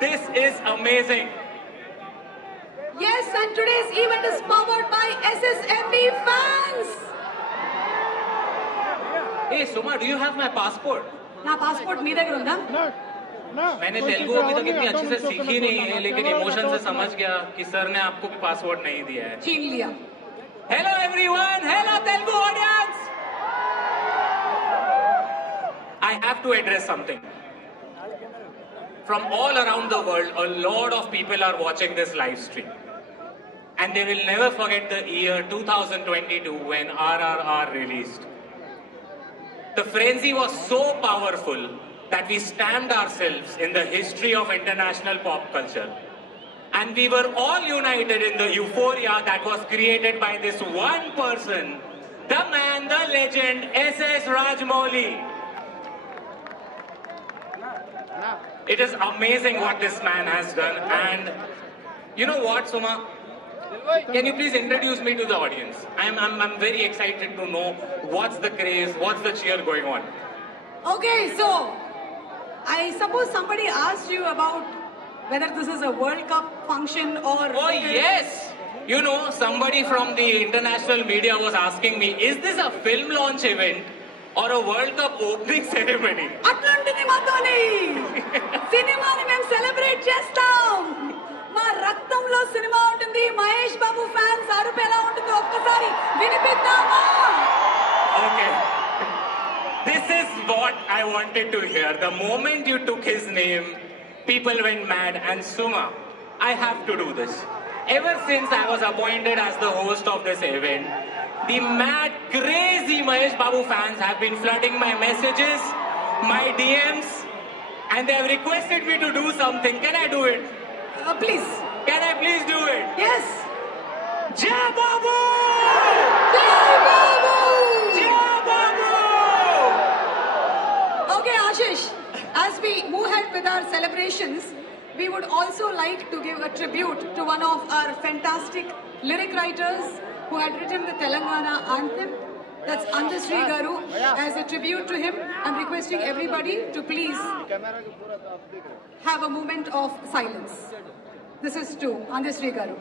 This is amazing. Yes, and today's event is powered by SSMB fans. Hey Suma, do you have my passport? నా passport మీ దగ్గర ఉందా? मैंने तेलुगु अभी तक इतनी अच्छे से सीखी नहीं है, लेकिन इमोशन से समझ गया कि सर ने आपको भी पासवर्ड नहीं दिया है. छीन लिया. Hello everyone, hello Telugu audience. I have to address something. From all around the world, a lot of people are watching this live stream. And they will never forget the year 2022 when RRR released. The frenzy was so powerful that we stamped ourselves in the history of international pop culture. And we were all united in the euphoria that was created by this one person, the man, the legend, S.S. Rajamouli. It is amazing what this man has done. And you know what, Suma? Can you please introduce me to the audience? I'm very excited to know what's the craze, what's the cheer going on. Okay, so I suppose somebody asked you about whether this is a World Cup function or... Oh yes! You know, somebody from the international media was asking me, is this a film launch event or a World Cup opening ceremony? అట్లాంటిది మాతోని సినిమాని మేము celebrate చేస్తాం. మా రక్తంలో cinema ఉంటుంది. Mahesh Babu fans అరుపు ఎలా ఉంటుందో ఒక్కసారి వినిపిద్దామా? Okay. This is what I wanted to hear. The moment you took his name, people went mad. And Suma, I have to do this. Ever since I was appointed as the host of this event, the mad, crazy Mahesh Babu fans have been flooding my messages, my DMs, and they have requested me to do something. Can I do it? Please. Can I please do it? Yes. Jai Babu! Jai Babu! Jai Babu! Okay, Ashish, as we move ahead with our celebrations, we would also like to give a tribute to one of our fantastic lyric writers who had written the Telangana anthem. That's Andasri Garu. As a tribute to him, I'm requesting everybody to please have a moment of silence. This is to Andasri Garu.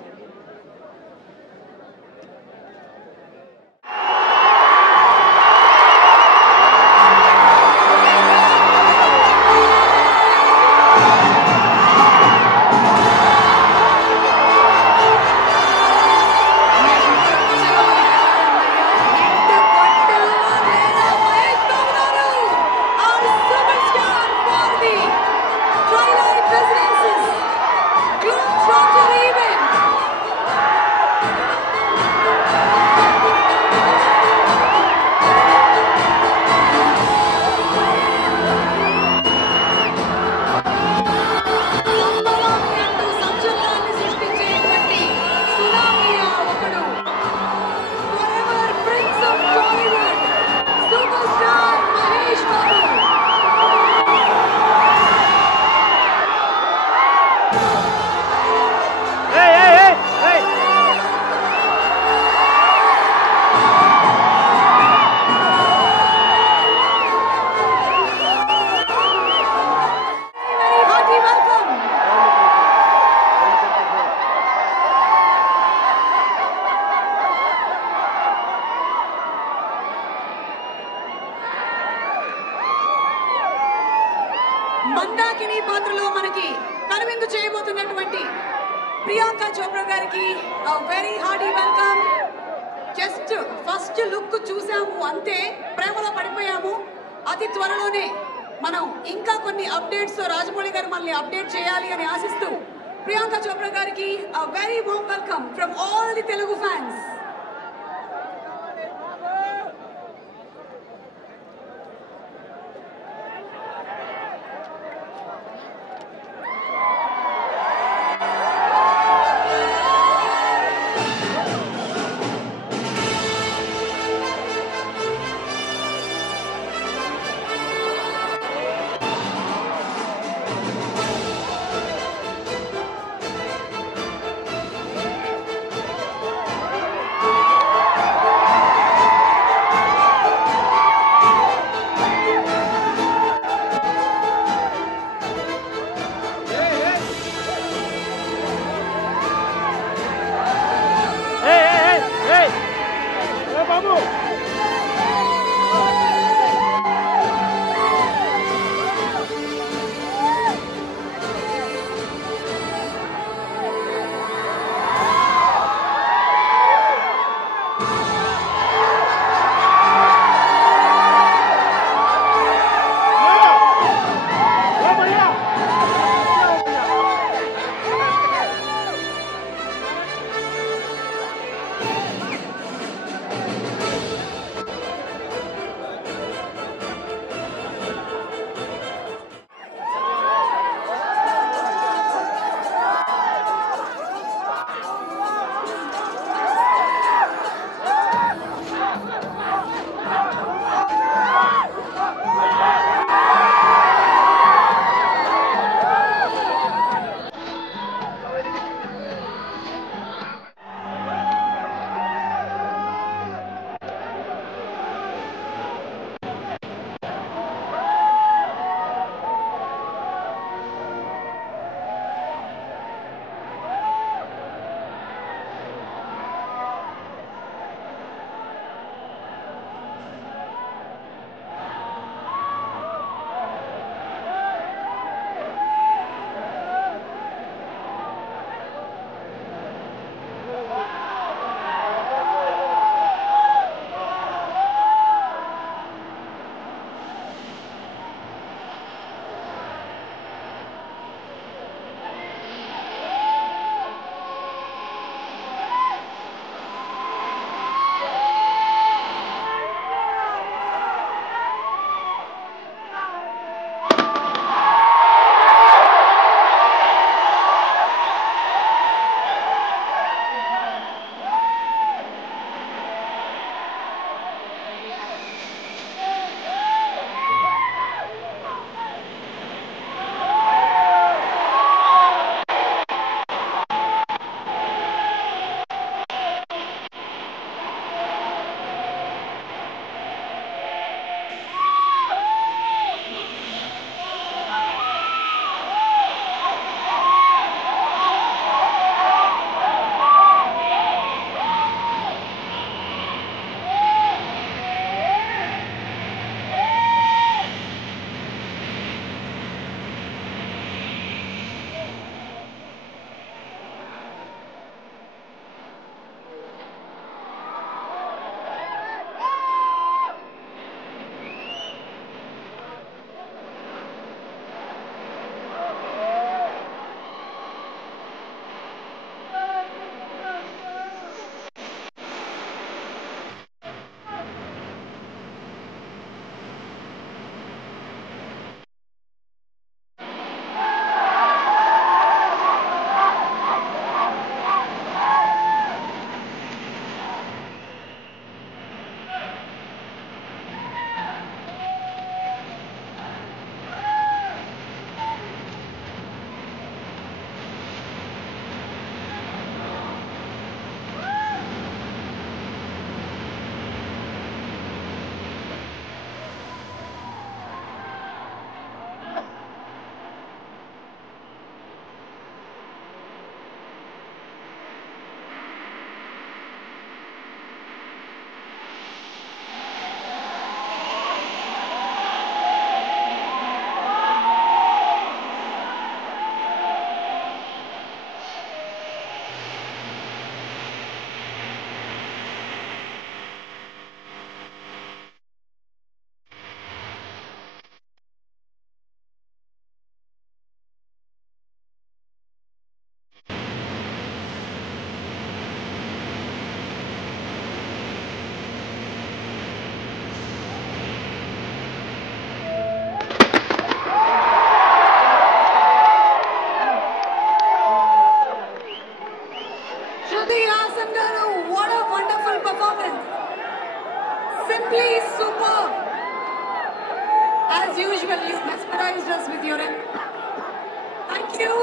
Mandakini పాత్రలో మనకి కనువిందు చేయబోతున్నటువంటి ప్రియాంక చోప్రా గారికి very Hardy welcome. Just first look చూసాము అంతే, ప్రేమలో పడిపోయాము. అతి త్వరలోనే మనం ఇంకా కొన్ని అప్డేట్స్ రాజమౌళి గారు మనల్ని అప్డేట్ చేయాలి అని ఆశిస్తూ ప్రియాంక చోప్రా గారికి very warm welcome from all the Telugu fans. as usual, you mesmerized us with your. Thank you.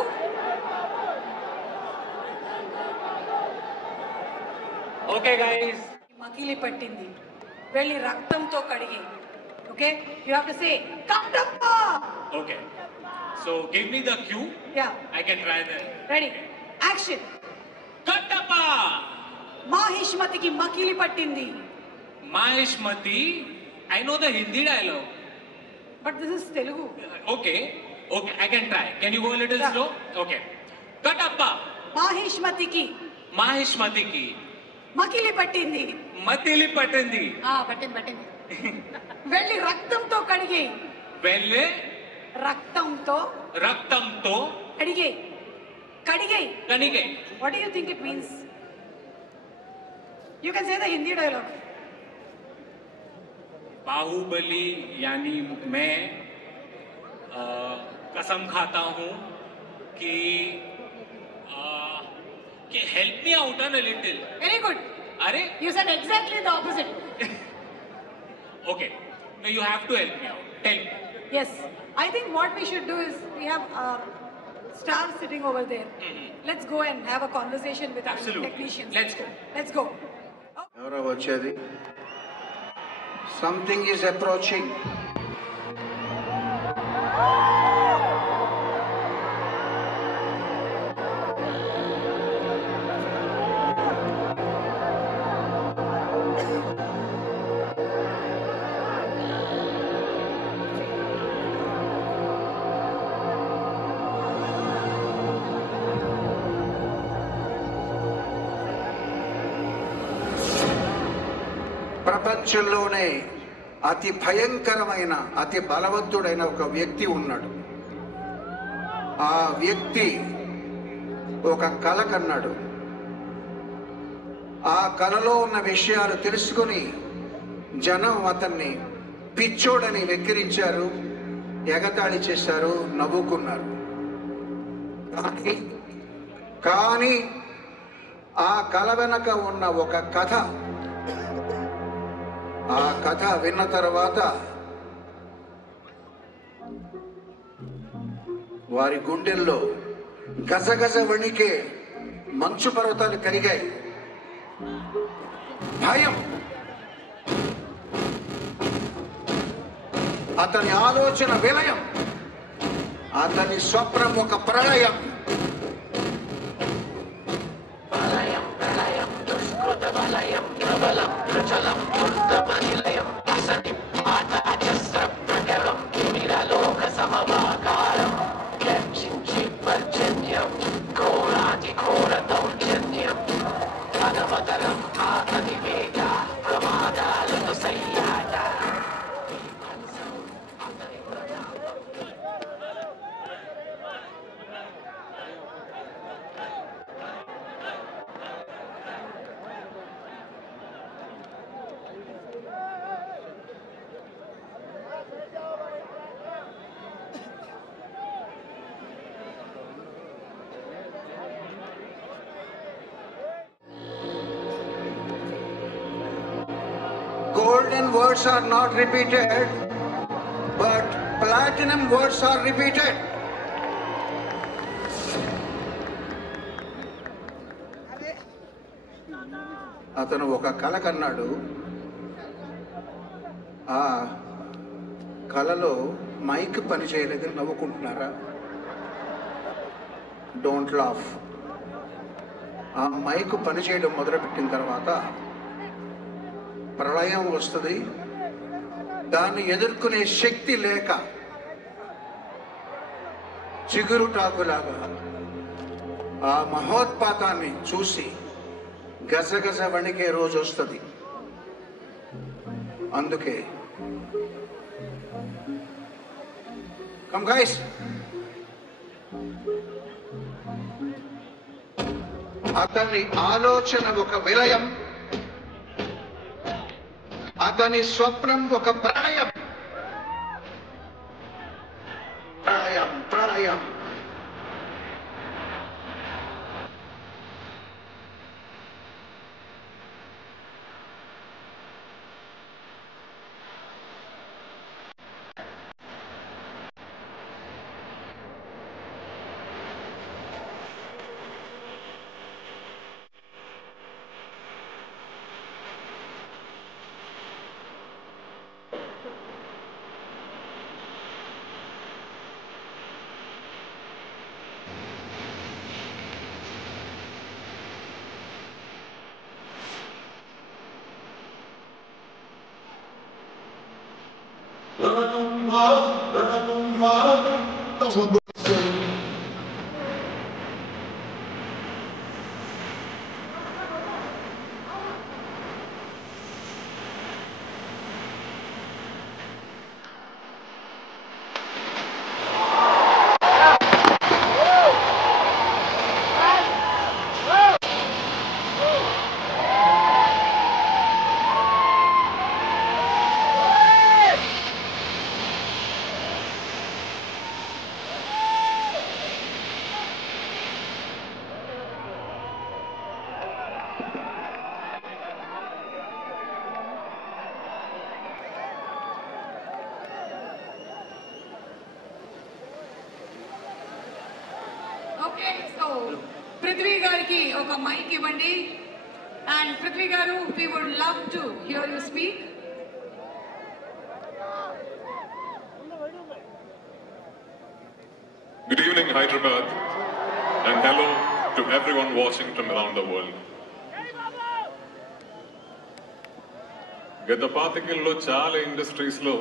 Okay, guys. మకిలి పట్టింది వెళ్ళి రక్తంతో కడిగి. Okay, you have to say Kattappa. Okay. So give me the cue. Yeah. I can try then. Ready. Action. Kattappa. మాహిష్మతికి మకిలి పట్టింది. Mahishmati. I know the Hindi dialogue. But this is Telugu. Okay. Okay, I can try. Can you go a little slow? Okay. Kattappa. మాహిష్మతికి Mahishmatiki. మకిలి పట్టింది. Matili patindi. పట్టింది వెళ్ళి రక్తంతో కడిగి. Velle. రక్తంతో Raktamto. కడిగి. Kanige. What do you think it means? You can say the Hindi dialogue. Baahubali यानी मैं कसम खाता हूँ कि help me out a little. Very good. अरे You said exactly the opposite. Okay. No, you have to help me out. Tell me. Yes. I think what we should do is we have our stars sitting over there. Let's go and have a conversation with our Absolutely. technicians. Let's go. ఎవరో వచ్చేది something is approaching ప్రపంచంలోనే అతి భయంకరమైన అతి బలవంతుడైన ఒక వ్యక్తి ఉన్నాడు. ఆ వ్యక్తి ఒక కల కన్నాడు. ఆ కలలో ఉన్న విషయాలు తెలుసుకుని జనం అతన్ని పిచ్చోడని వెక్కిరించారు, ఎగతాళి చేశారు, నవ్వుకున్నారు. కానీ ఆ కల వెనక ఉన్న ఒక కథ, ఆ కథ విన్న తర్వాత వారి గుండెల్లో గజగజ వణికే మంచు పర్వతాలు కరిగాయి. భయం, అతని ఆలోచన విలయం, అతని స్వప్నం ఒక ప్రళయం. Golden words are not repeated, but platinum words are repeated. అతను ఒక కల కన్నాడు. ఆ కలలో మైక్ పని చేయలేదని నవ్వుకుంటున్నారా? Don't laugh. ఆ మైక్ పని చేయడం మొదలుపెట్టిన తర్వాత ప్రళయం వస్తుంది. దాన్ని ఎదుర్కొనే శక్తి లేక చిగురుటాకులాగా ఆ మహోత్పాతాన్ని చూసి గజగజ వణికే రోజు వస్తుంది. అందుకే కమ్ గైస్, అతని ఆలోచన ఒక విలయం, అతని స్వప్నం ఒక ప్రళయం. ప్రళయం ప్రళయం. Okay, so Prithvi gariki oka mic ivandi, and Prithvi garu, we would love to hear you speak. Good evening, Hyderabad, and hello to everyone watching from around the world. గత పాతికల్లో చాలా ఇండస్ట్రీస్లో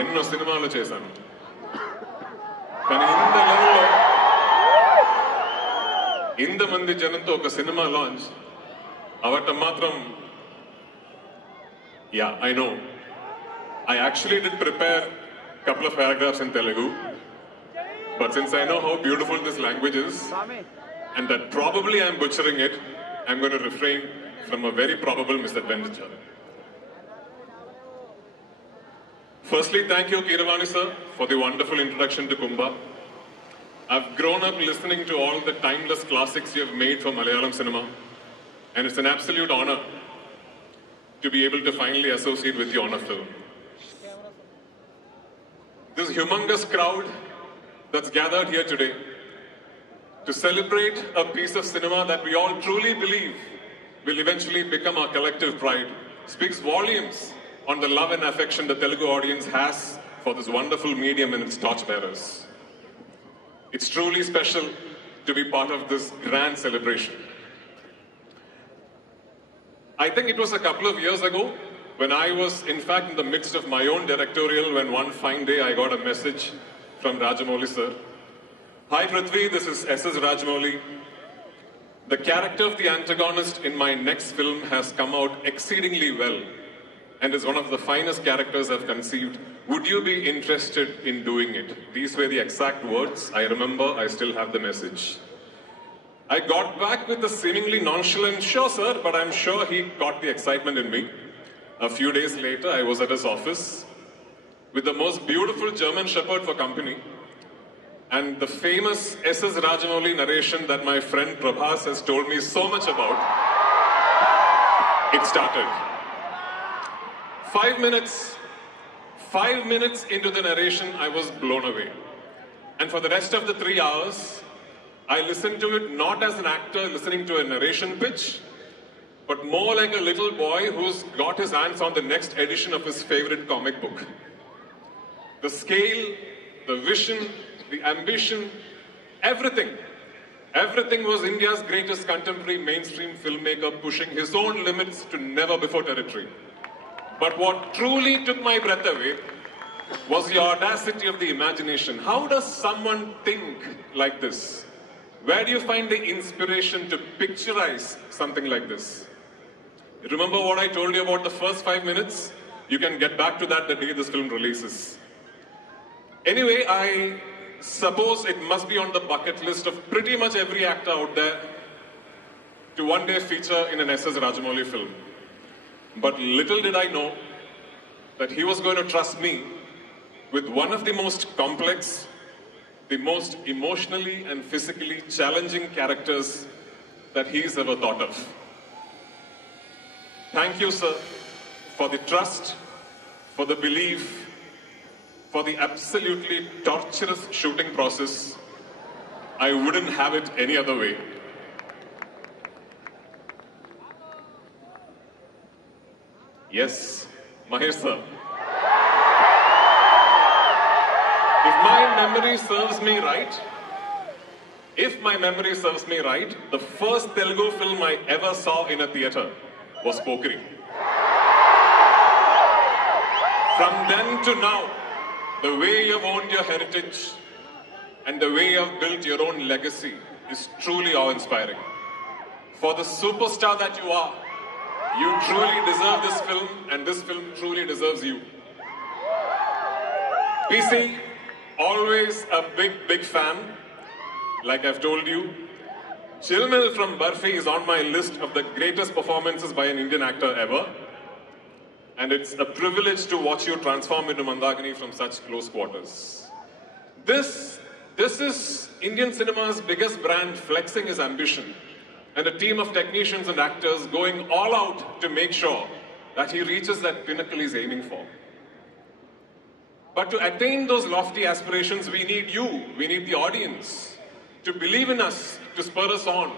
ఎన్నో సినిమాలు చేశాను, కానీ ఇంత లెవెల్లో ఇంతమంది జనంతో ఒక సినిమా లాంచ్ అవటం మాత్రం, I know. I actually did prepare a couple of paragraphs in Telugu, but since I know how beautiful this language is, and that probably I'm butchering it, I'm going to refrain from a very probable misadventure. Firstly, thank you, Keeravani sir, for the wonderful introduction to Kumbha. I've grown up listening to all the timeless classics you have made for Malayalam cinema, and it's an absolute honor to be able to finally associate with you on a film. This humongous crowd that's gathered here today to celebrate a piece of cinema that we all truly believe will eventually become our collective pride speaks volumes on the love and affection the Telugu audience has for this wonderful medium and its torchbearers. It's truly special to be part of this grand celebration. I think it was a couple of years ago when I was in fact in the midst of my own directorial, when one fine day I got a message from Rajamouli sir. Hi Prithvi, this is S.S. Rajamouli. The character of the antagonist in my next film has come out exceedingly well and is one of the finest characters I've conceived. Would you be interested in doing it? These were the exact words. I remember, I still have the message. I got back with a seemingly nonchalant, sure sir, but I'm sure he caught the excitement in me. A few days later, I was at his office with the most beautiful German Shepherd for company, and the famous S.S. Rajamouli narration that my friend Prabhas has told me so much about, it started. 5 minutes into the narration, I was blown away. And for the rest of the 3 hours, I listened to it not as an actor listening to a narration pitch, but more like a little boy who's got his hands on the next edition of his favorite comic book. The scale, the vision, the ambition, everything was India's greatest contemporary mainstream filmmaker pushing his own limits to never before territory. But what truly took my breath away was the audacity of the imagination. How does someone think like this? Where do you find the inspiration to picturize something like this? You remember what I told you about the first 5 minutes? You can get back to that the day this film releases. Anyway, I suppose it must be on the bucket list of pretty much every actor out there to one day feature in an S.S. Rajamouli film. But little did I know that he was going to trust me with one of the most complex, the most emotionally and physically challenging characters that he's ever thought of. Thank you, sir, for the trust, for the belief, for the absolutely torturous shooting process. I wouldn't have it any other way. Yes, Mahesh sir. If my memory serves me right, the first Telugu film I ever saw in a theatre was Pokri. From then to now, the way you've owned your heritage and the way you've built your own legacy is truly awe-inspiring. For the superstar that you are, you truly deserve this film, and this film truly deserves you. PC, always a big fan, like I've told you. Chilmil from Barfi is on my list of the greatest performances by an Indian actor ever. And it's a privilege to watch you transform into Mandakini from such close quarters. This is Indian cinema's biggest brand flexing his ambition, and a team of technicians and actors going all out to make sure that he reaches that pinnacle he's aiming for. But to attain those lofty aspirations, we need you, we need the audience, to believe in us, to spur us on,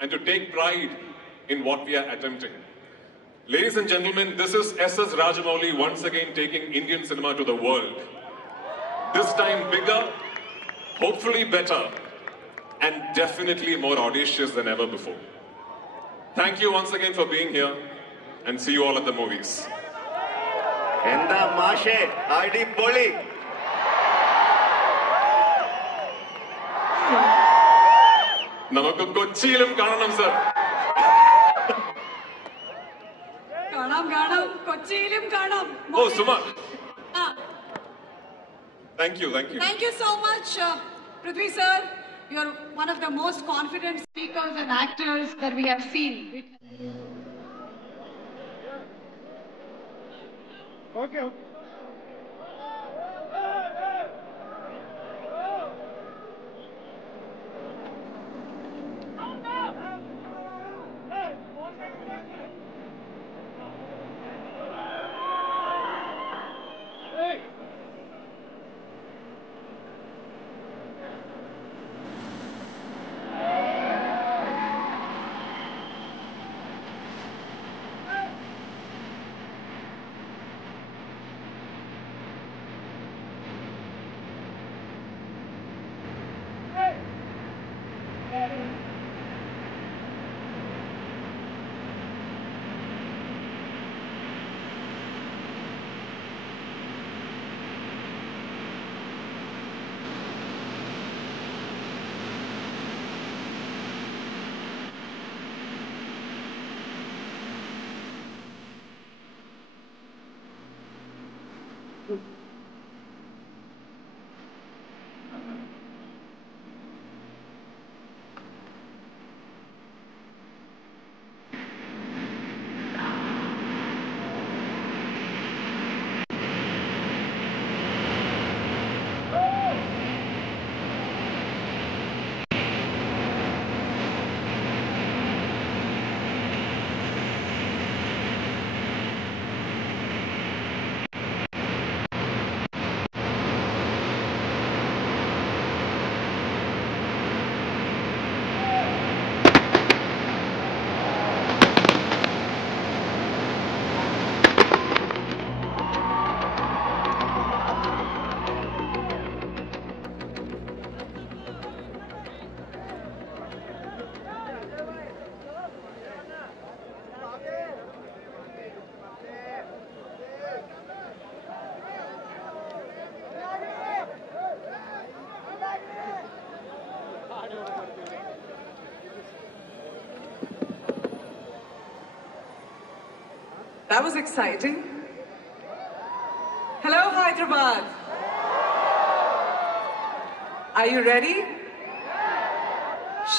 and to take pride in what we are attempting. Ladies and gentlemen, this is S.S. Rajamouli once again taking Indian cinema to the world. This time bigger, hopefully better, and definitely more audacious than ever before. Thank you once again for being here, and see you all at the movies. Enda Mashe, ID Poli. Namakku Kochilum Kananam, sir. Kanam, Kochilim Kanam. Oh, Suma. Thank you. Thank you so much, Prithvi sir. You're one of the most confident speakers and actors that we have seen. Okay. That was exciting. Hello, Hyderabad. Are you ready?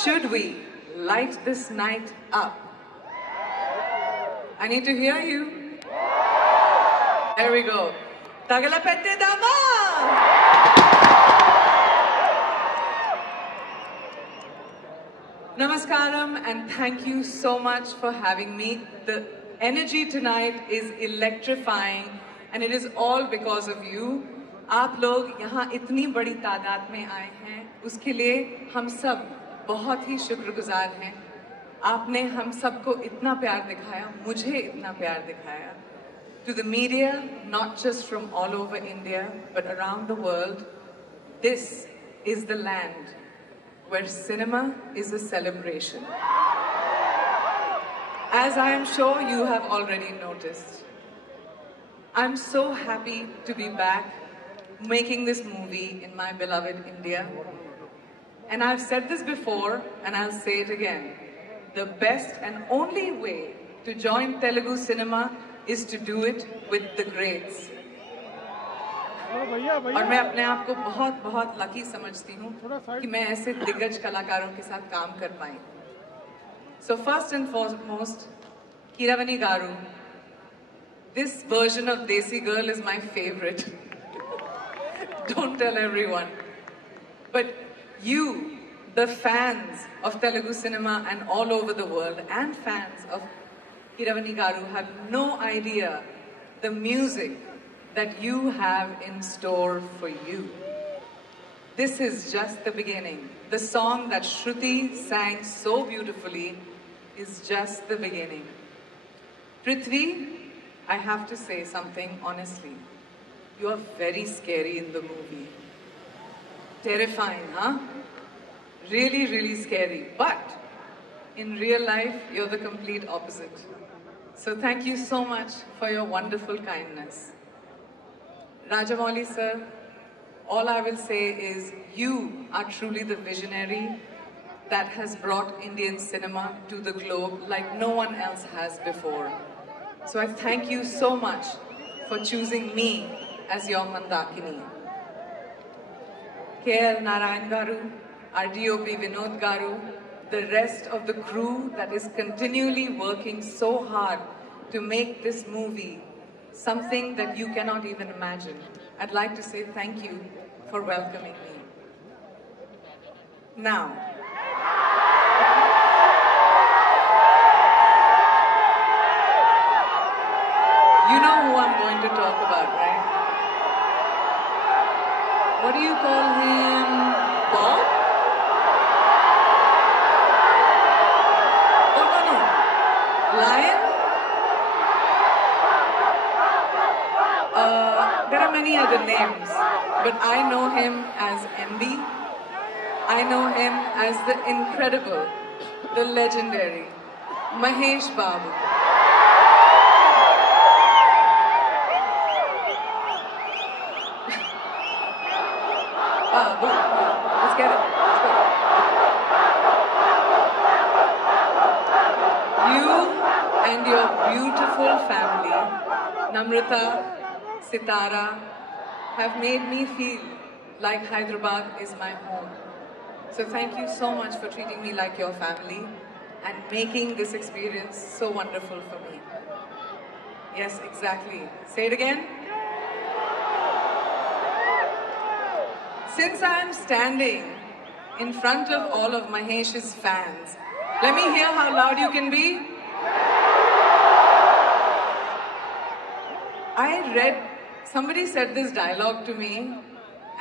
Should we light this night up? I need to hear you. There we go. Tagalapette Dama! Namaskaram, and thank you so much for having me. The energy tonight is electrifying, and it is all because of you. आप लोग यहाँ इतनी बड़ी तादाद में आए हैं, उसके लिए हम सब बहुत ही शुक्रगुजार हैं. आपने हम सबको इतना प्यार दिखाया, मुझे इतना प्यार दिखाया. To the media, not just from all over India, but around the world, this is the land where cinema is a celebration. As I am sure you have already noticed, I'm so happy to be back making this movie in my beloved India. And I've said this before and I'll say it again. The best and only way to join Telugu cinema is to do it with the greats. और मैं अपने आप को बहुत बहुत lucky समझती हूँ कि मैं ऐसे दिग्गज कलाकारों के साथ काम कर पाई. So first and foremost, Keeravani Garu, this version of Desi Girl is my favorite. Don't tell everyone. But you, the fans of Telugu cinema and all over the world, and fans of Keeravani Garu, have no idea the music that you have in store for you. This is just the beginning. The song that Shruti sang so beautifully is just the beginning. Prithvi, I have to say something honestly. You are very scary in the movie. Terrifying, huh? Really, really scary. But in real life, you're the complete opposite. So thank you so much for your wonderful kindness. Rajamouli sir, all I will say is you are truly the visionary that has brought Indian cinema to the globe like no one else has before. So I thank you so much for choosing me as your Mandakini. K.L. Narayan Garu, our DOP Vinod Garu, the rest of the crew that is continually working so hard to make this movie something that you cannot even imagine. I'd like to say thank you for welcoming me. Now, you know who I'm going to talk about, right? What do you call him? Bob? Oh, no. Lion? There are many other names, but I know him as MB. I know him as the incredible, the legendary Mahesh Babu. Babu, let's get it. Let's go. You and your beautiful family, Namrata, Sitara, have made me feel like Hyderabad is my home. So thank you so much for treating me like your family and making this experience so wonderful for me. Yes, exactly. Say it again. Since I am standing in front of all of Mahesh's fans, let me hear how loud you can be. I read, somebody said this dialogue to me,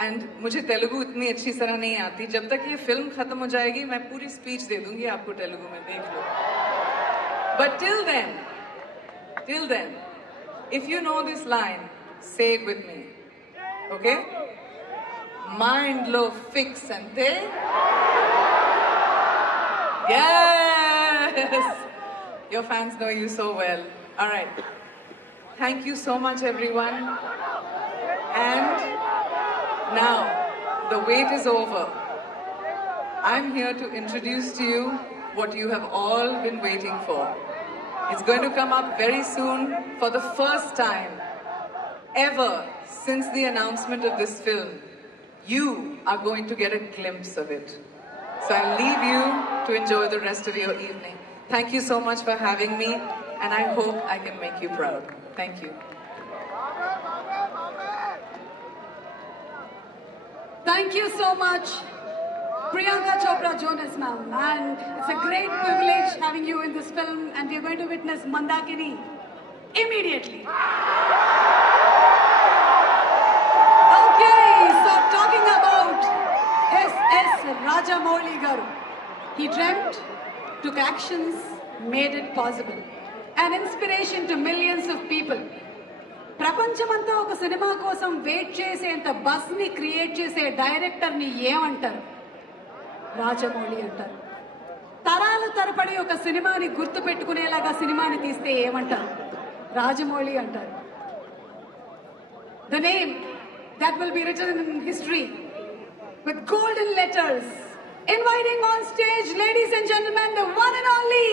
and मुझे तेलुगु इतनी अच्छी तरह नहीं आती. जब तक ये film खत्म हो जाएगी, मैं पूरी स्पीच दे दूंगी आपको तेलुगु में, देख लो. But till then, if you know this line, say it with me, okay? Mind lo fix ante. Yes! Your fans know you so well. All right. Thank you so much, everyone. And now, the wait is over. I'm here to introduce to you what you have all been waiting for. It's going to come up very soon for the first time ever since the announcement of this film. You are going to get a glimpse of it. So I'll leave you to enjoy the rest of your evening. Thank you so much for having me, and I hope I can make you proud. Thank you. Thank you so much, Priyanka Chopra Jonas ma'am. And it's a great privilege having you in this film, and we are going to witness Mandakini immediately. Okay, so talking about S.S. Rajamouli Garu. He dreamt, took actions, made it possible. An inspiration to millions of people. ప్రపంచమంతా ఒక cinema కోసం wait చేసేంత bus ని create చేసే director ని ఏమంటారు? రాజమౌళి అంటారు. తరాల తరబడి ఒక సినిమాని గుర్తు పెట్టుకునేలాగా సినిమాని తీస్తే ఏమంటారు? రాజమౌళి అంటారు. the name that will be written in history with golden letters. Inviting on stage, ladies and gentlemen, the one and only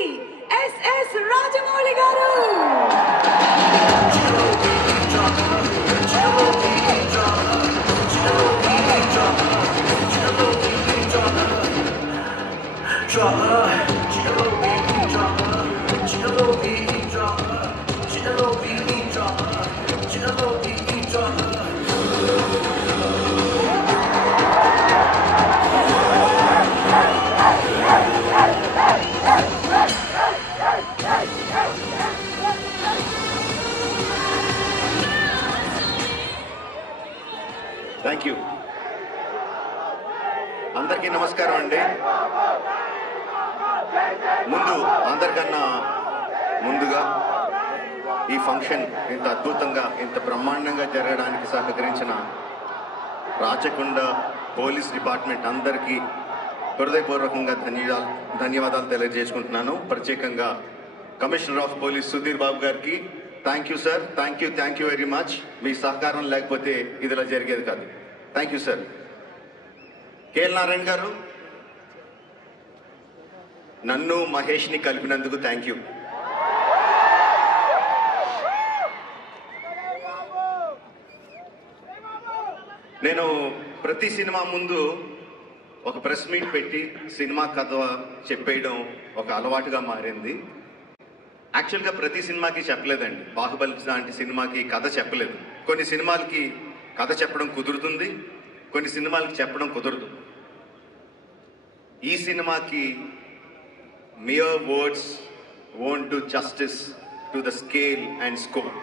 S.S. Rajamouli garu. Thank you. అందరికీ నమస్కారం అండి. అందరికన్నా ముందుగా ఈ ఫంక్షన్ ఇంత అద్భుతంగా ఇంత బ్రహ్మాండంగా జరగడానికి సహకరించిన రాచకొండ పోలీస్ డిపార్ట్మెంట్ అందరికీ హృదయపూర్వకంగా ధన్యవాదాలు తెలియజేసుకుంటున్నాను. ప్రత్యేకంగా commissioner of police Sudheer Babu గారికి thank you sir. Thank you very much. మీ సహకారం లేకపోతే ఇదిలా జరిగేది కాదు. Thank you sir. KL Narayana గారు, నన్ను మహేష్ని కలిపినందుకు థ్యాంక్ యూ. నేను ప్రతి సినిమా ముందు ఒక ప్రెస్ మీట్ పెట్టి సినిమా కథ చెప్పేయడం ఒక అలవాటుగా మారింది. యాక్చువల్గా ప్రతి సినిమాకి చెప్పలేదండి. బాహుబలి లాంటి సినిమాకి కథ చెప్పలేదు. కొన్ని సినిమాలకి కథ చెప్పడం కుదురుతుంది, కొన్ని సినిమాలకి చెప్పడం కుదరదు. ఈ సినిమాకి mere words won't do justice to the scale and scope.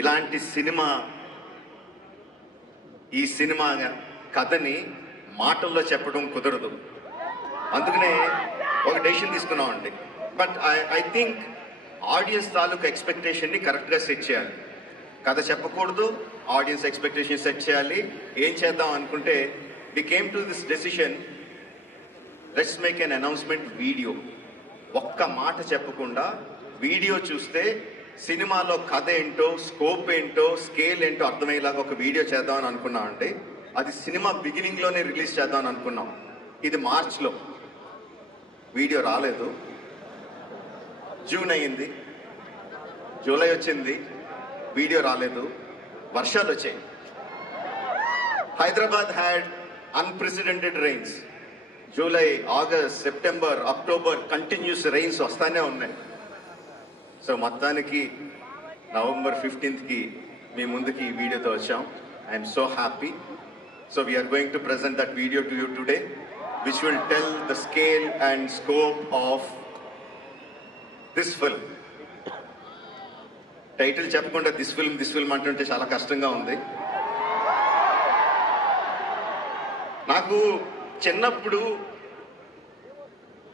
ఇలాంటి సినిమా, ఈ సినిమా కథని మాటల్లో చెప్పడం కుదరదు. అందుకనే ఒక డెసిషన్ తీసుకున్నామండి. బట్ ఐ థింక్ ఆడియన్స్ తాలూకు ఎక్స్పెక్టేషన్ని కరెక్ట్గా సెట్ చేయాలి. కథ చెప్పకూడదు, ఆడియన్స్ ఎక్స్పెక్టేషన్ సెట్ చేయాలి. ఏం చేద్దాం అనుకుంటే we came to this decision, let's make an announcement video. ఒక్క మాట చెప్పకుండా వీడియో చూస్తే సినిమాలో కథ ఏంటో, స్కోప్ ఏంటో, స్కేల్ ఏంటో అర్థమయ్యేలాగా ఒక వీడియో చేద్దామని అనుకున్నాం. అంటే అది సినిమా బిగినింగ్లోనే రిలీజ్ చేద్దామని అనుకున్నాం. ఇది మార్చ్లో, వీడియో రాలేదు. జూన్ అయ్యింది, జూలై వచ్చింది, వీడియో రాలేదు. వర్షాలు వచ్చాయి. Hyderabad had unprecedented rains. July, August, September, October continuous rains వస్తానే ఉన్నాయి. సో మొత్తానికి నవంబర్ 15కి మీ ముందుకి ఈ వీడియోతో వచ్చాం. I'm so happy. So we're going to present that video to you today, which will tell the scale and scope of this film. Title చెప్పకుండా this film అంటుంటే చాలా కష్టంగా ఉంది. నాకు చిన్నప్పుడు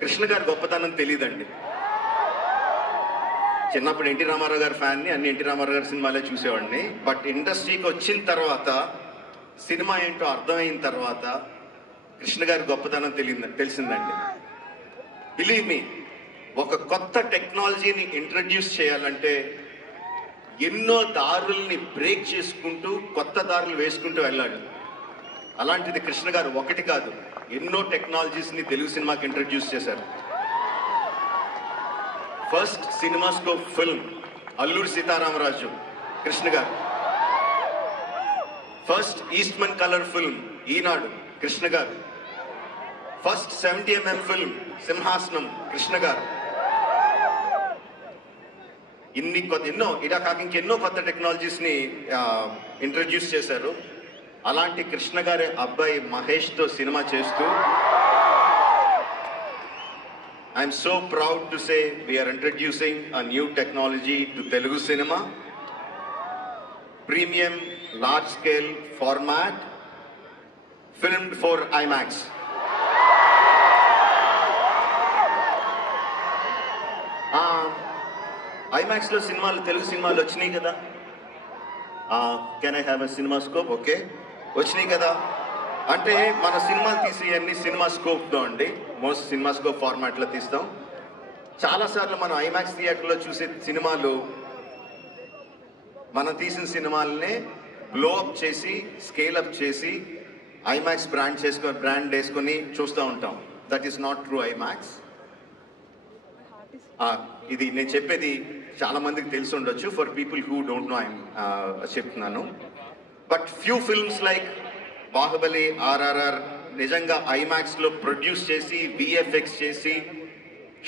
కృష్ణ గారి గొప్పతనం తెలియదండి. చిన్నప్పుడు ఎన్టీ రామారావు గారి ఫ్యాన్ని, అన్ని ఎన్టీ రామారావు గారి సినిమాలే చూసేవాడిని. బట్ ఇండస్ట్రీకి వచ్చిన తర్వాత, సినిమా ఏంటో అర్థమైన తర్వాత కృష్ణ గారి గొప్పతనం తెలిసిందండి. బిలీవ్ మీ, ఒక కొత్త టెక్నాలజీని ఇంట్రడ్యూస్ చేయాలంటే ఎన్నో దారుల్ని బ్రేక్ చేసుకుంటూ కొత్త దారులు వేసుకుంటూ వెళ్ళాడు. అలాంటిది కృష్ణ గారు ఒకటి కాదు, ఎన్నో టెక్నాలజీస్ని తెలుగు సినిమాకి ఇంట్రడ్యూస్ చేశారు. First CinemaScope film Alluri Sitaramaraju, Krishna గారు. ఫస్ట్ ఈస్ట్మన్ కలర్ ఫిల్మ్ ఈనాడు, కృష్ణ గారు. ఫస్ట్ 70mm ఫిల్మ్ సింహాసనం, కృష్ణ గారు. ఎన్నో ఇలా కాక ఇంకెన్నో కొత్త టెక్నాలజీస్ని ఇంట్రడ్యూస్ చేశారు. అలాంటి కృష్ణ గారి అబ్బాయి మహేష్తో సినిమా చేస్తూ I'm so proud to say we're introducing a new technology to Telugu cinema. Premium large scale format, filmed for IMAX. ఐమాక్స్లో సినిమాలు, తెలుగు సినిమాలు వచ్చినాయి కదా. Can I have a cinema scope? Okay, వచ్చినాయి కదా. అంటే మన సినిమాలు తీసి అన్ని సినిమా స్కోప్తో అండి, మోస్ట్ సినిమా స్కోప్ ఫార్మాట్లో తీస్తాం. చాలాసార్లు మనం ఐమాక్స్ థియేటర్లో చూసే సినిమాలు మనం తీసిన సినిమాలనే బ్లో అప్ చేసి స్కేల్ అప్ చేసి ఐమాక్స్ బ్రాండ్ వేసుకొని చూస్తూ ఉంటాం. That is not true IMAX. ఇది నేను చెప్పేది చాలా మందికి తెలిసి ఉండొచ్చు. For people who don't know I'm చెప్తున్నాను. But few films like Baahubali, RRR నిజంగా ఐమాక్స్లో ప్రొడ్యూస్ చేసి విఎఫ్ఎక్స్ చేసి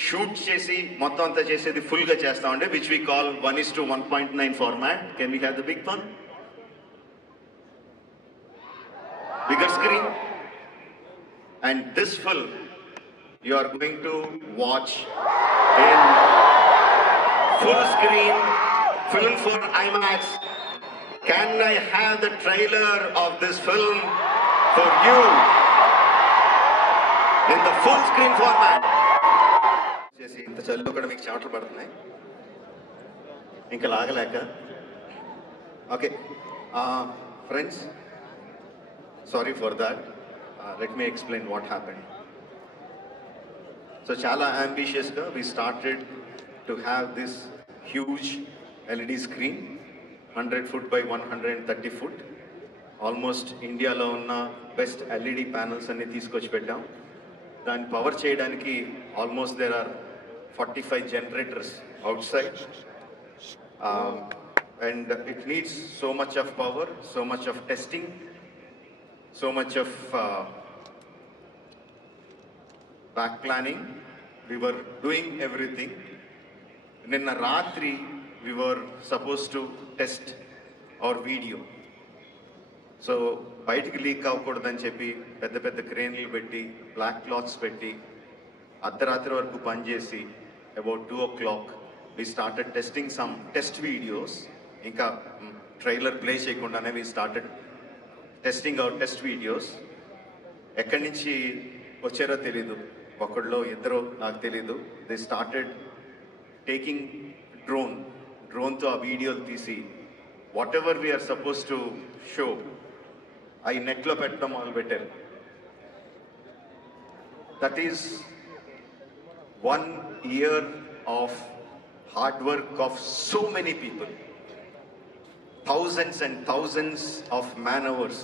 షూట్ చేసి మొత్తం అంతా చేసేది ఫుల్గా చేస్తామండి, which we call 1:1.9 format. Can we have the big one, bigger screen? And this film you are going to watch in full screen film for IMAX. Can I have the trailer of this film for you in the full screen format? చేసి ఇంత చల్లు కూడా మీకు చెమటలు పడుతున్నాయి ఇంకా లాగలేక. Okay friends, sorry for that. Let me explain what happened. So chala ambitious ga we started to have this huge LED screen, 100 foot by 130 foot. Almost India lo unna best LED panels anni teeskochi pettam. Dan power cheyadaniki almost there are 45 generators outside. And it needs so much of power, so much of testing, so much of back planning. We were doing everything. Ninna ratri we were supposed to test our video. So బయటికి leak అవ్వకూడదని చెప్పి పెద్ద పెద్ద క్రేన్లు పెట్టి black clothes పెట్టి అర్ధరాత్రి వరకు పనిచేసి about 2 o'clock we started testing some test videos. ఇంకా ట్రైలర్ ప్లే చేయకుండానే we started testing out test videos. ఎక్కడి నుంచి వచ్చారో తెలీదు, ఒకళ్ళో ఇద్దరో నాకు తెలీదు. దే స్టార్టెడ్ టేకింగ్ డ్రోన్తో ఆ వీడియోలు తీసి whatever we're supposed to show అవి నెట్లో పెట్టడం మొదలుపెట్టారు. That is 1 year of hard work of so many people, thousands and thousands of man hours,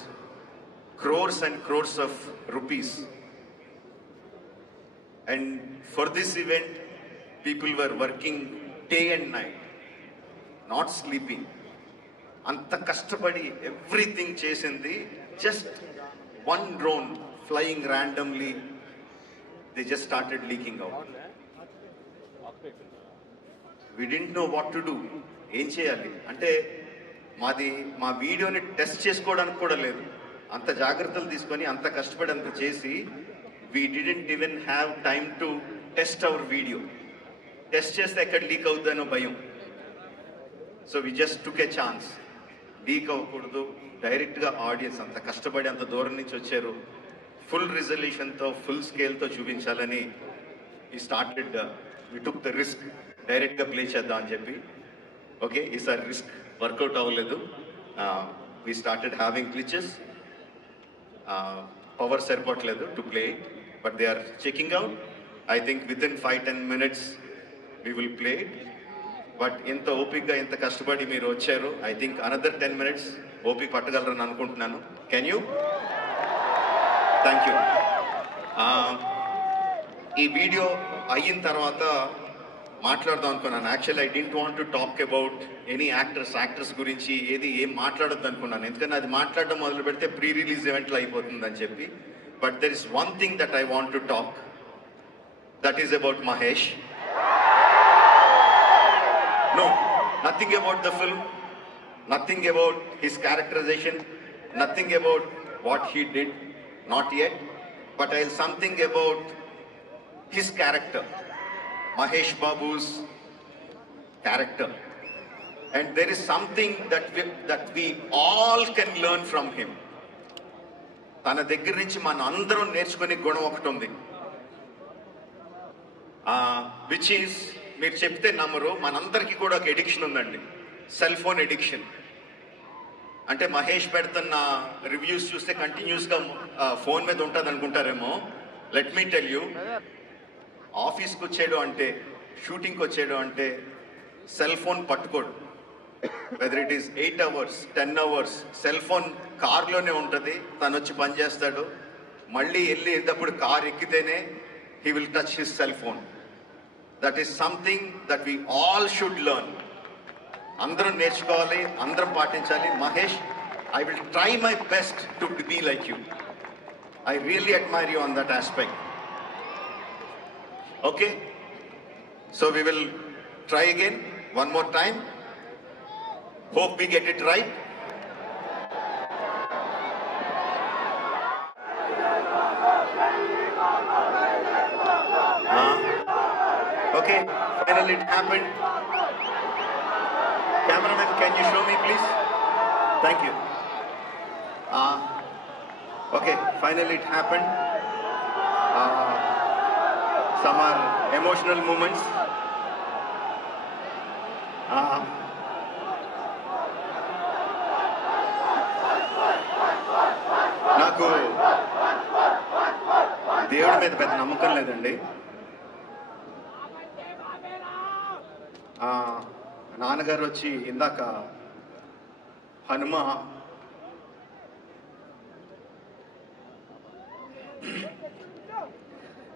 crores and crores of rupees. And for this event people were working day and night, not sleeping. anta kashtapadi everything chesindi, just one drone flying randomly, they just started leaking out. We didn't know what to do. ఏం చేయాలి అంటే మా వీడియోని test చేసుకోవడానికి కూడా లేదు. అంత జాగ్రత్తలు తీసుకొని అంత కష్టపడి అంత చేసి we didn't even have time to test our video. Test చేస్తే ఎక్కడ లీక్ అవుతుందనో భయం. So we just took a chance. Leak అవ్వకూడదు, డైరెక్ట్గా ఆడియన్స్ అంత కష్టపడి అంత దూరం నుంచి వచ్చారు, ఫుల్ రిజల్యూషన్తో ఫుల్ స్కేల్తో చూపించాలని we took the risk. డైరెక్ట్గా ప్లే చేద్దాం అని చెప్పి. ఓకే, ఈసారి రిస్క్ వర్కౌట్ అవ్వలేదు. we started having glitches, power సరిపోవట్లేదు to play it, but they are checking out. I think within 5-10 minutes we will play it. But ఇంత ఓపిక్గా ఇంత కష్టపడి మీరు వచ్చారు, I think another 10 minutes ఓపిక పట్టగలరని అనుకుంటున్నాను. Can you? Thank you. ఈ వీడియో అయిన తర్వాత మాట్లాడదాం అనుకున్నాను. Actually I didn't want to talk about any actors గురించి ఏం మాట్లాడొద్దు అనుకున్నాను, ఎందుకంటే అది మాట్లాడడం మొదలు పెడితే ప్రీ రిలీజ్ ఈవెంట్లో అయిపోతుందని చెప్పి. But there is one thing that I want to talk, that is about Mahesh. No, nothing about the film, nothing about his characterization, nothing about what he did, not yet, but I'll something about his character, Mahesh Babu's character. And there is something that we all can learn from him. తన దగ్గర నుంచి మన అందరం నేర్చుకునే గుణం ఒకటి ఉంది, which is, మీరు చెప్తే నమ్మరు, మనందరికీ కూడా ఒక ఎడిక్షన్ ఉందండి, సెల్ ఫోన్ ఎడిక్షన్. అంటే మహేష్ పెడుతున్న రివ్యూస్ చూస్తే కంటిన్యూస్గా ఫోన్ మీద ఉంటుంది అనుకుంటారేమో. లెట్ మీ టెల్ యూ, ఆఫీస్కి వచ్చాడు అంటే, షూటింగ్కి వచ్చాడు అంటే సెల్ ఫోన్ పట్టుకోడు, whether it is 8 hours 10 hours cell phone కార్లోనే ఉంటుంది, తను వచ్చి పని చేస్తాడు. మళ్ళీ వెళ్ళేటప్పుడు కార్ ఎక్కితేనే he will touch his cell phone. That is something that we all should learn. అందరం నేర్చుకోవాలి, అందరం పాటించాలి. Mahesh, I will try my best to be like you. I really admire you on that aspect. Okay? So we will try again one more time. Hope we get it right. Okay, finally it happened. Cameraman, can you show me please? Thank you. Okay, finally it happened. Some are emotional moments. నాకు దేవుడి మీద పెద్ద నమ్మకం లేదండి. నాన్నగారు వచ్చి ఇందాక హనుమ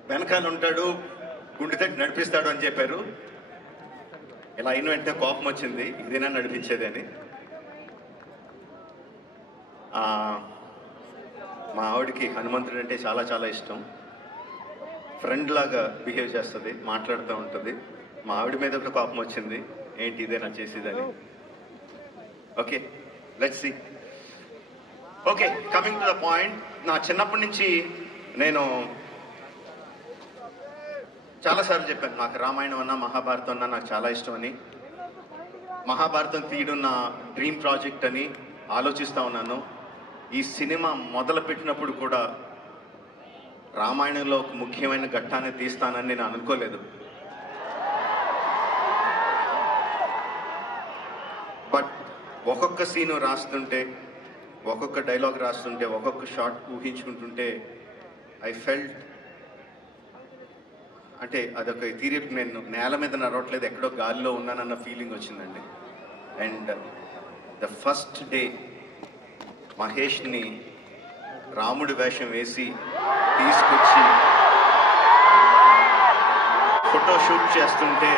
వెనకాల ఉంటాడు, గుండె తట్టి నడిపిస్తాడు అని చెప్పారు. ఇలా అయిన వెంటనే కోపం వచ్చింది, ఇదేనా నడిపించేది అని. మా ఆవిడకి హనుమంతుడు అంటే చాలా చాలా ఇష్టం. ఫ్రెండ్ లాగా బిహేవ్ చేస్తుంది, మాట్లాడుతూ ఉంటుంది. మా ఆవిడ మీద ఒక కోపం వచ్చింది, ఏంటి ఇదేనా చేసేదని. Okay, let's see. Okay, coming to the point. నా చిన్నప్పటి నుంచి నేను చాలాసార్లు చెప్పాను, నాకు రామాయణం అన్నా మహాభారతం అన్నా నాకు చాలా ఇష్టం అని. మహాభారతం తీయడం నా డ్రీమ్ ప్రాజెక్ట్ అని ఆలోచిస్తూ ఉన్నాను. ఈ సినిమా మొదలు పెట్టినప్పుడు కూడా రామాయణంలో ఒక ముఖ్యమైన ఘట్టాన్ని తీస్తానని నేను అనుకోలేదు. బట్ ఒక్కొక్క సీను రాస్తుంటే, ఒక్కొక్క డైలాగ్ రాస్తుంటే, ఒక్కొక్క షాట్ ఊహించుకుంటుంటే ఐ ఫెల్ట్ అంటే అదొక థియరీ. నేను నేల మీద నడవట్లేదు, ఎక్కడో గాలిలో ఉన్నానన్న ఫీలింగ్ వచ్చిందండి. అండ్ ద ఫస్ట్ డే మహేష్ని రాముడి వేషం వేసి తీసుకొచ్చి ఫోటో షూట్ చేస్తుంటే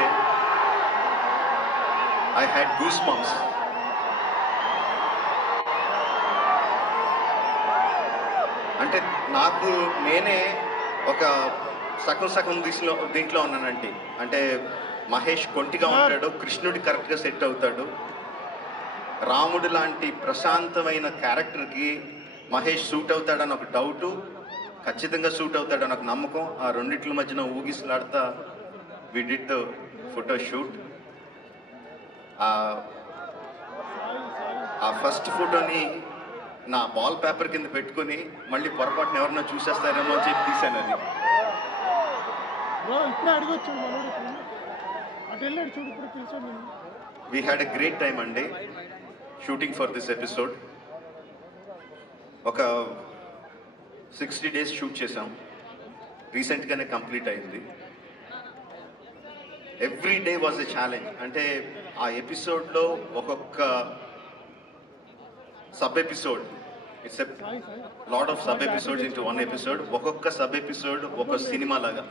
ఐ హ్యాడ్ గూస్ బంప్స్. అంటే నాకు నేనే ఒక సగం దీంట్లో ఉన్నానండి. అంటే మహేష్ కొంటిగా ఉంటాడు, కృష్ణుడి కరెక్ట్గా సెట్ అవుతాడు. రాముడు లాంటి ప్రశాంతమైన క్యారెక్టర్కి మహేష్ సూట్ అవుతాడని ఒక డౌటు, ఖచ్చితంగా సూట్ అవుతాడని ఒక నమ్మకం. ఆ రెండిట్ల మధ్యన ఊగిసలాడుతా we did the photo shoot. ఆ ఫస్ట్ ఫోటోని నా బాల్ పేపర్ కింద పెట్టుకుని మళ్ళీ పొరపాటున ఎవరన్నా చూసేస్తారేమో అని చెప్పి తీశాను. అది we had a great time అండి షూటింగ్ ఫర్ దిస్ ఎపిసోడ్. ఒక 60 days షూట్ చేసాం, రీసెంట్గానే కంప్లీట్ అయింది. Every day was a challenge. అంటే ఆ ఎపిసోడ్లో ఒక్కొక్క sub episode, it's a lot of sub episodes into one episode. ఒక్కొక్క సబ్ ఎపిసోడ్ ఒక సినిమా లాగా.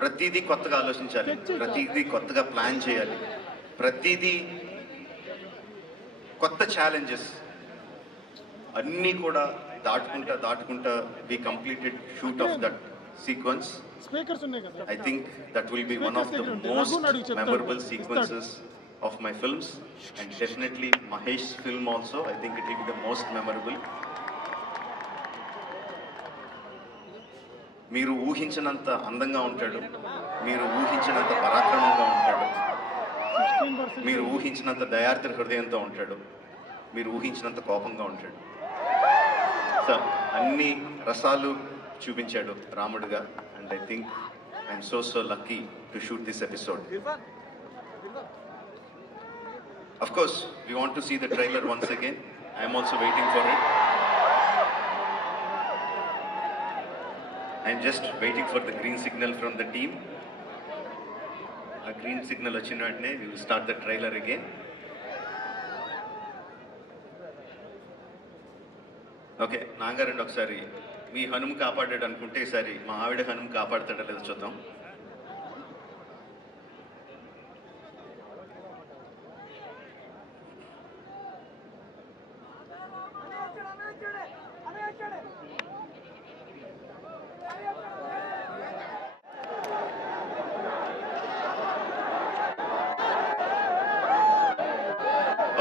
ప్రతిదీ కొత్తగా ఆలోచించాలి, ప్రతిదీ కొత్తగా ప్లాన్ చేయాలి, ప్రతిదీ కొత్త ఛాలెంజెస్ అన్నీ కూడా దాటుకుంటా we completed shoot of that sequence. I think that will be one of the most memorable sequences of my films, and definitely Mahesh's film also. I think it will be the most memorable. మీరు ఊహించినంత అందంగా ఉంటాడు, మీరు ఊహించినంత పరాక్రమంగా ఉంటాడు, మీరు ఊహించినంత దయార్ద్ర హృదయంతో ఉంటాడు, మీరు ఊహించినంత కోపంగా ఉంటాడు. సో అన్ని రసాలు చూపించాడు రాముడుగా. And I think I'm so lucky to shoot this episode. Of course, we want to see the trailer once again. I'm also waiting for it. I'm just waiting for the green signal from the team. A green signal vachina ventane we will start the trailer again. Okay నాగారండి, ఒకసారి మీ హనుమ కాపాడాడు అనుకుంటే ఈసారి మా ఆవిడ హనుమ కాపాడుతాడో లేదో చూద్దాం.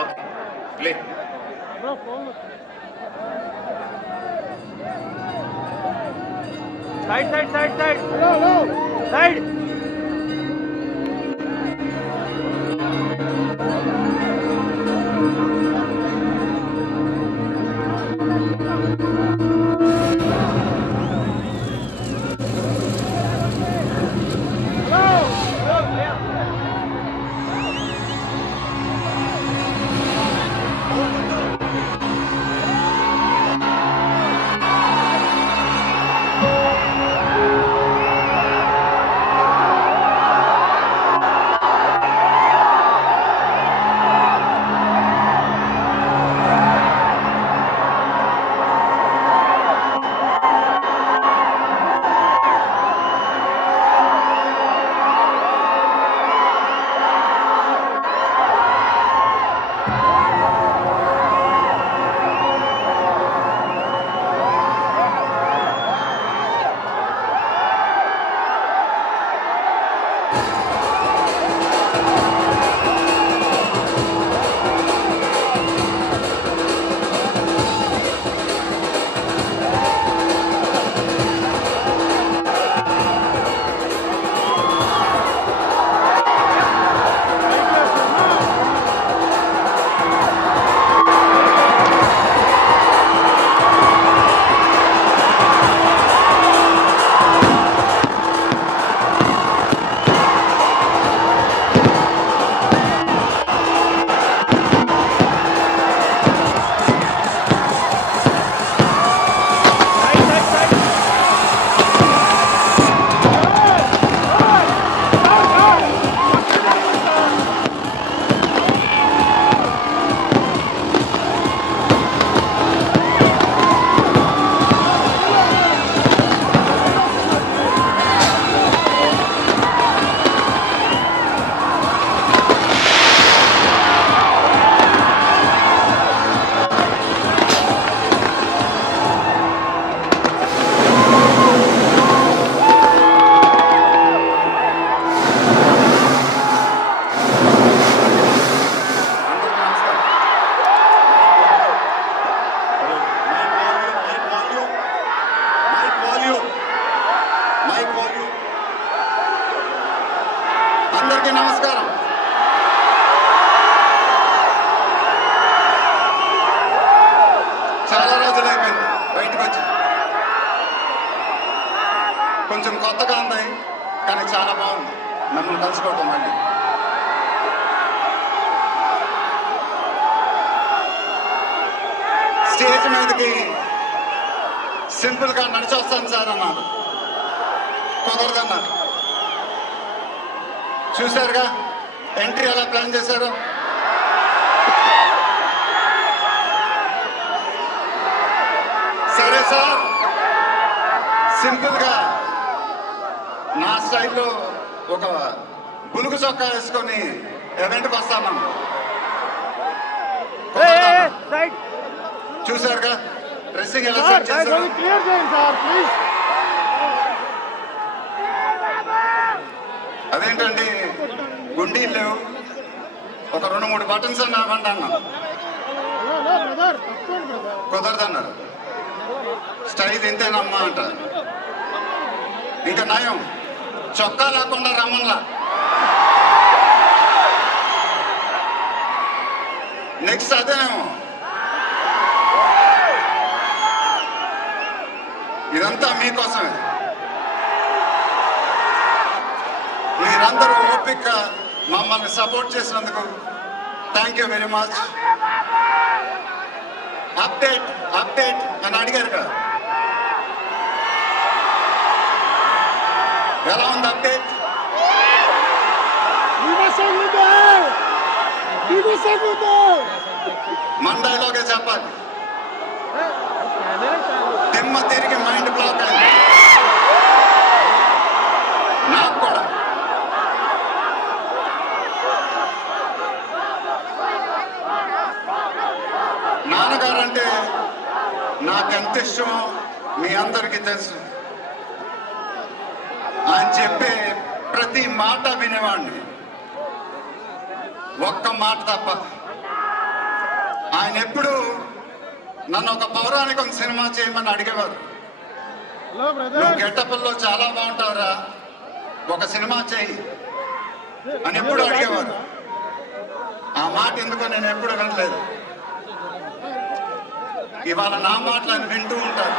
Okay play. Side, side, side, side. Hello, hello. Side. అందరికీ నమస్కారం. చాలా రోజులు అయిపోయింది బయటకు వచ్చి. కొంచెం కొత్తగా ఉంది కానీ చాలా బాగుంది మిమ్మల్ని కలుసుకోవటం. మళ్ళీ స్టేజ్ మీదకి సింపుల్గా నడిచి వస్తాను సార్ అన్నారు. కుదరదన్నారు. చూశారుగా ఎంట్రీ ఎలా ప్లాన్ చేశారు. సరే సార్, సింపుల్గా నా స్టైల్లో ఒక బులుగు చొక్కా వేసుకొని ఈవెంట్కి వస్తాను. చూశారుగా డ్రెస్సింగ్ ఎలా సెట్ చేశారు. అదేంటండి గుండీలు లేవు, ఒక 2-3 బటన్స్ అన్న అవ్వండి అన్నాను. కుదరదన్నారు. స్టైల్ ఇంతేనమ్మా అంట. ఇంకా నయం చొక్కా లేకుండా రమ్మన్లా. నెక్స్ట్ అదేనేమో. ఇదంతా మీకోసమే. మీరందరూ ఓపిక మమ్మల్ని సపోర్ట్ చేసినందుకు thank you very much. Update update అని అడిగారు కదా, ఎలా ఉంది అప్డేట్? మన డైలాగే చెప్పాలి. దిమ్మ తిరిగి మైండ్ బ్లాక్ అయింది నాకు కూడా. నాన్నగారంటే నాకెంత ఇష్టమో మీ అందరికీ తెలుసు. ఆయన చెప్పే ప్రతి మాట వినేవాడిని, ఒక్క మాట తప్ప. ఆయన ఎప్పుడు నన్ను ఒక పౌరాణికం సినిమా చేయమని అడిగేవారు. నువ్వు గెటప్లో చాలా బాగుంటావురా, ఒక సినిమా చేయి అని ఎప్పుడు అడిగేవారు. ఆ మాట ఎందుకో నేను ఎప్పుడు వినలేదు. ఇవాళ నా మాటలు ఆయన వింటూ ఉంటారు.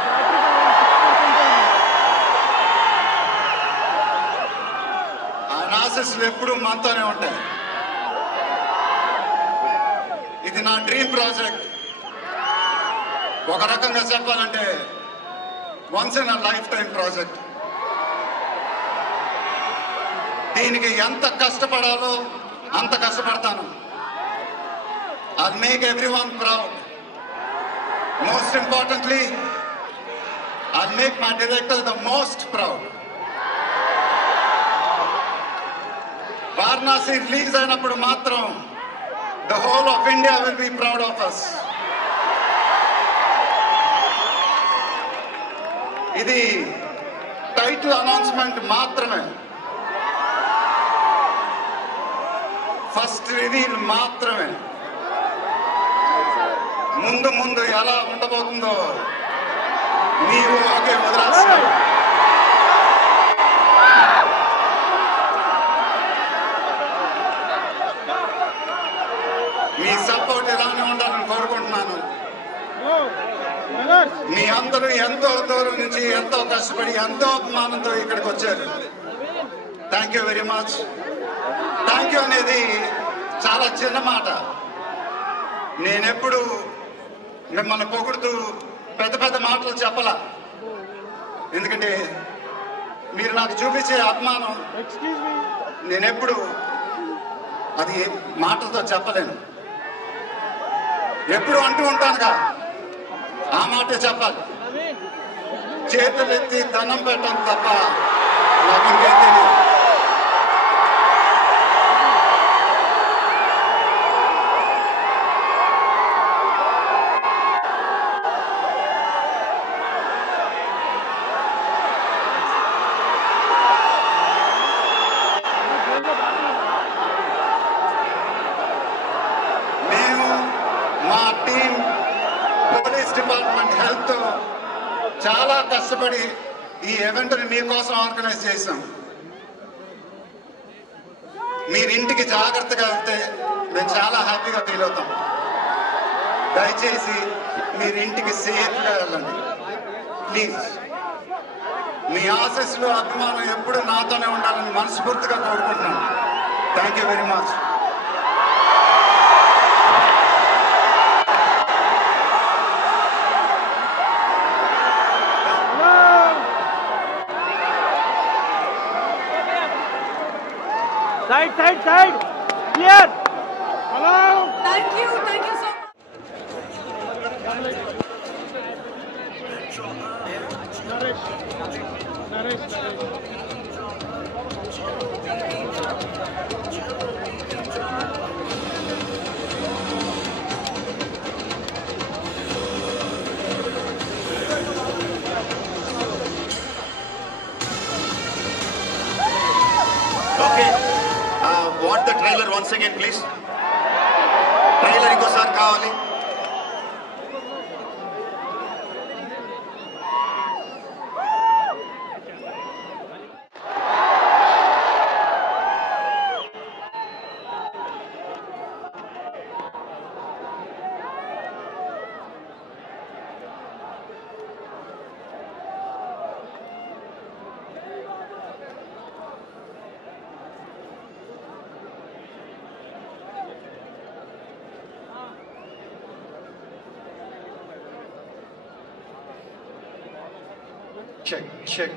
ఆయన ఆశీస్సులు ఎప్పుడు మనతోనే ఉంటాయి. ఇది నా డ్రీమ్ ప్రాజెక్ట్. ఒక రకంగా చెప్పాలంటే once in a life time project. దీనికి ఎంత కష్టపడాలో అంత కష్టపడతాను. I'll make everyone proud. Most importantly, I'll make my director the most proud. Varanasi release అయినప్పుడు మాత్రం the whole of India will be proud of us. ఇది title announcement మాత్రమే, first reveal మాత్రమే. ముందు ముందు ఎలా ఉండబోతుందో మీరు ఒకే వదిలేస్తారు. మీ సపోర్ట్ ఇలానే ఉండాలని కోరుకుంటున్నాను. మీ అందరూ ఎంతో దూరం నుంచి ఎంతో కష్టపడి ఎంతో అభిమానంతో ఇక్కడికి వచ్చారు. Thank you very much. Thank you అనేది చాలా చిన్న మాట. నేనెప్పుడు మిమ్మల్ని పొగుడుతూ పెద్ద పెద్ద మాటలు చెప్పలా, ఎందుకంటే మీరు నాకు చూపించే అభిమానం నేనెప్పుడు అది మాటలతో చెప్పలేను. ఎప్పుడు అంటూ ఉంటానుగా, ఆ మాటే చెప్పాలి. చేతులెత్తి దండం పెట్టడం తప్ప నాకు ఇంకేం తెలియదు. చాలా కష్టపడి ఈ ఈవెంట్ని మీకోసం ఆర్గనైజ్ చేశాం. మీరు ఇంటికి జాగ్రత్తగా వెళ్తే మేము చాలా హ్యాపీగా ఫీల్ అవుతాం. దయచేసి మీరు ఇంటికి సేఫ్గా వెళ్ళండి ప్లీజ్. మీ ఆశీస్సులు అభిమానం ఎప్పుడు నాతోనే ఉండాలని మనస్ఫూర్తిగా కోరుకుంటున్నాను. Thank you very much. Side. Clear. Hello. Thank you so much. Naresh. Okay. Want the trailer once again, please. Trailer ఇంకోసారి కావాలి. Check.